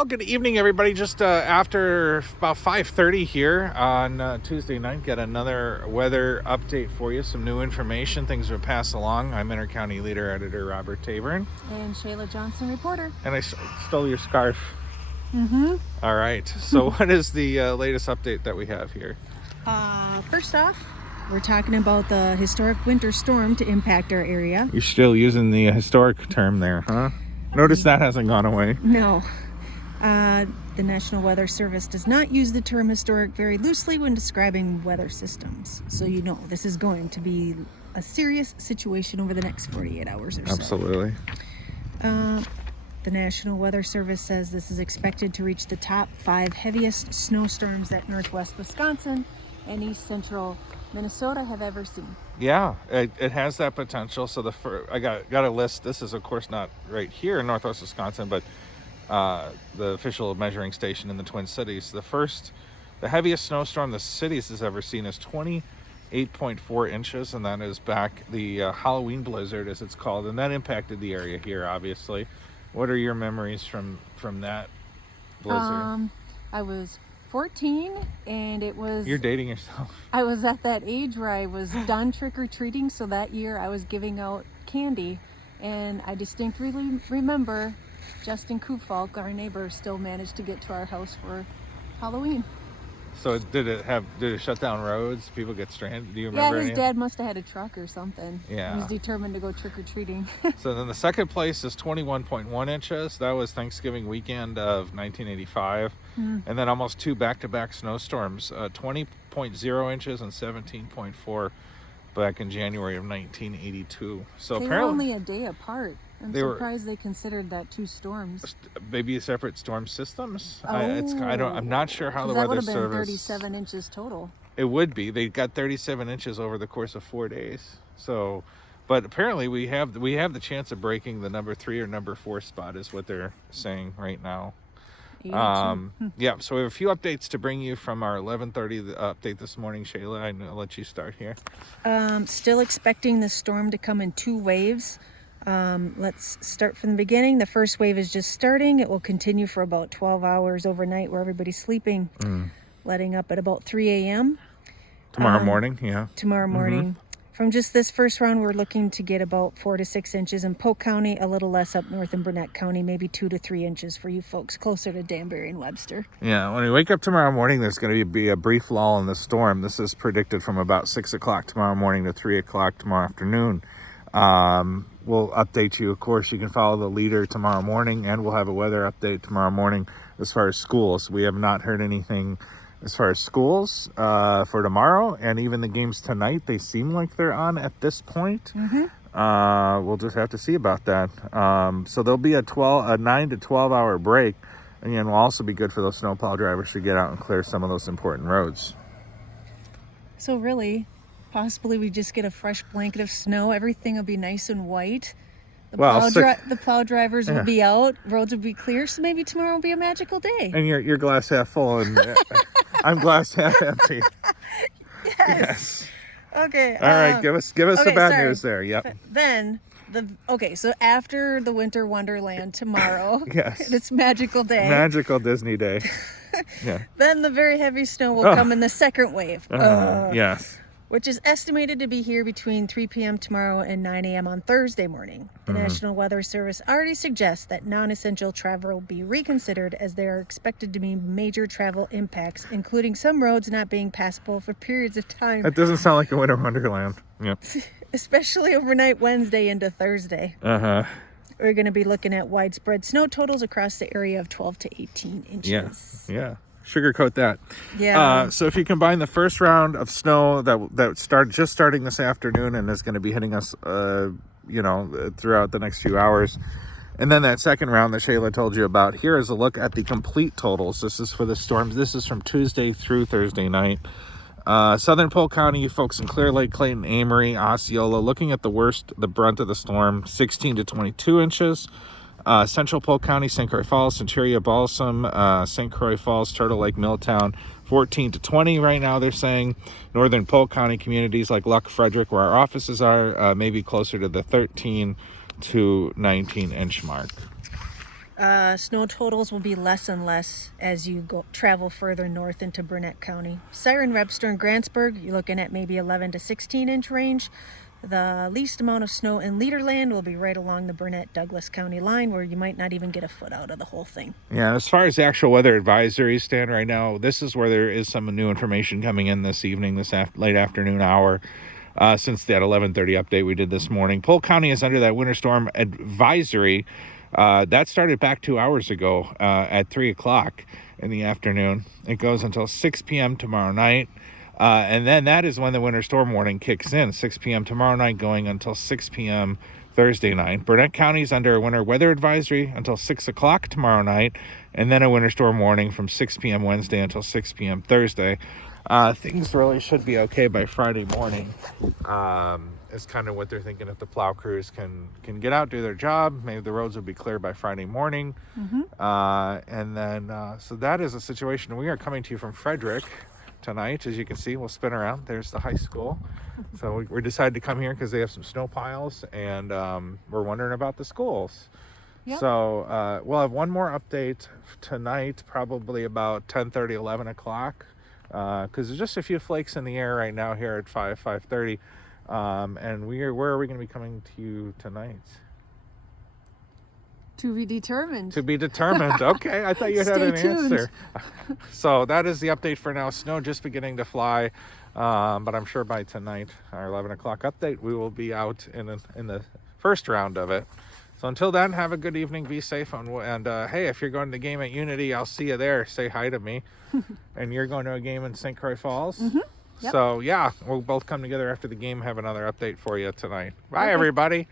Well, good evening, everybody. Just after about 5:30 here on Tuesday night, got another weather update for you. Some new information, things will pass along. I'm Inter-County Leader Editor Robert Taburn. And Shayla Johnson, reporter. And I stole your scarf. All right. So what is the latest update that we have here? First off, we're talking about the historic winter storm to impact our area. You're still using the historic term there, huh? Notice that hasn't gone away. No. The National Weather Service does not use the term historic very loosely when describing weather systems. So you know this is going to be a serious situation over the next 48 hours or so. Absolutely. The National Weather Service says this is expected to reach the top 5 heaviest snowstorms that northwest Wisconsin and east central Minnesota have ever seen. Yeah, it has that potential. So I got a list. This is, of course, not right here in northwest Wisconsin, but the official measuring station in the Twin Cities. The heaviest snowstorm the cities has ever seen is 28.4 inches, and that is back the Halloween blizzard, as it's called, and that impacted the area here, obviously. What are your memories from that blizzard? I was 14, and it was... You're dating yourself. I was at that age where I was done trick-or-treating, so that year I was giving out candy, and I distinctly remember Justin Kufalk, our neighbor, still managed to get to our house for Halloween. So did it shut down roads? People get stranded? Do you remember? Yeah, his dad must have had a truck or something. Yeah. He was determined to go trick-or-treating. So then the second place is 21.1 inches. That was Thanksgiving weekend of 1985. And then almost 2 back-to-back snowstorms, 20.0 inches and 17.4 back in January of 1982. So they apparently were only a day apart. I'm surprised they considered that 2 storms. Maybe separate storm systems. Oh. I'm not sure how the that weather would have been service. 37 inches total. It would be. They got 37 inches over the course of 4 days. So, but apparently we have the chance of breaking the number 3 or number 4 spot, is what they're saying right now. Yeah. So we have a few updates to bring you from our 11:30 update this morning. Shayla, I'll let you start here. Still expecting the storm to come in 2 waves. Let's start from the beginning. The first wave is just starting. It will continue for about 12 hours overnight where everybody's sleeping, letting up at about 3 a.m. Tomorrow morning, yeah. Tomorrow morning. From just this first round, we're looking to get about 4 to 6 inches in Polk County, a little less up north in Burnett County, maybe 2 to 3 inches for you folks closer to Danbury and Webster. Yeah, when we wake up tomorrow morning, there's going to be a brief lull in the storm. This is predicted from about 6 o'clock tomorrow morning to 3 o'clock tomorrow afternoon. We'll update you. Of course, you can follow the leader tomorrow morning, and we'll have a weather update tomorrow morning as far as schools. We have not heard anything as far as schools for tomorrow, and even the games tonight, they seem like they're on at this point. We'll just have to see about that. So there'll be a 9 to 12 hour break, and will also be good for those snowplow drivers to get out and clear some of those important roads. So really, possibly we just get a fresh blanket of snow. Everything will be nice and white. The plow drivers will be out. Roads will be clear. So maybe tomorrow will be a magical day. And you're glass half full, and I'm glass half empty. Yes. Okay. All right. Give us the bad news there. Yep. Then so after the winter wonderland tomorrow, yes, it's magical day. Magical Disney day. Yeah. Then the very heavy snow will come in the second wave. Yes. Which is estimated to be here between 3 p.m. tomorrow and 9 a.m. on Thursday morning. The National Weather Service already suggests that non-essential travel will be reconsidered, as there are expected to be major travel impacts, including some roads not being passable for periods of time. That doesn't sound like a winter wonderland. Yeah. Especially overnight Wednesday into Thursday. We're going to be looking at widespread snow totals across the area of 12 to 18 inches. Yeah. Sugarcoat that. Yeah. So if you combine the first round of snow that starting this afternoon and is going to be hitting us, throughout the next few hours, and then that second round that Shayla told you about, here is a look at the complete totals. This is for the storms. This is from Tuesday through Thursday night. Southern Polk County, you folks in Clear Lake, Clayton, Amory, Osceola, looking at the brunt of the storm, 16 to 22 inches. Central Polk County, St. Croix Falls, Centuria, Balsam, St. Croix Falls, Turtle Lake, Milltown, 14 to 20 right now, they're saying. Northern Polk County communities like Luck, Frederick, where our offices are, maybe closer to the 13 to 19 inch mark. Snow totals will be less and less as you travel further north into Burnett County. Siren, Webster, and Grantsburg, you're looking at maybe 11 to 16 inch range. The least amount of snow in Leaderland will be right along the Burnett-Douglas County line, where you might not even get a foot out of the whole thing. Yeah, as far as the actual weather advisories stand right now, this is where there is some new information coming in this evening, late afternoon hour, since that 11:30 update we did this morning. Polk County is under that winter storm advisory. That started back 2 hours ago at 3 o'clock in the afternoon. It goes until 6 p.m. tomorrow night. And then that is when the winter storm warning kicks in, 6 p.m. tomorrow night going until 6 p.m. Thursday night. Burnett County is under a winter weather advisory until 6 o'clock tomorrow night, and then a winter storm warning from 6 p.m. Wednesday until 6 p.m. Thursday. Things really should be okay by Friday morning. Is kind of what they're thinking. If the plow crews can get out, do their job, maybe the roads will be clear by Friday morning. And then, so that is a situation. We are coming to you from Frederick tonight. As you can see, we'll spin around. There's the high school. So we decided to come here because they have some snow piles, and we're wondering about the schools. Yep. So we'll have one more update tonight, probably about 10:30, 11 o'clock, because there's just a few flakes in the air right now here at 5:30. And where are we going to be coming to you tonight? To be determined. To be determined. Okay, I thought you had an tuned. answer. So that is the update for now. Snow just beginning to fly, but I'm sure by tonight, our 11 o'clock update, we will be out in the first round of it. So until then, have a good evening. Be safe. And hey, if you're going to the game at Unity, I'll see you there. Say hi to me. And you're going to a game in St. Croix Falls? Yep. So yeah, we'll both come together after the game, have another update for you tonight. Bye, Okay. everybody.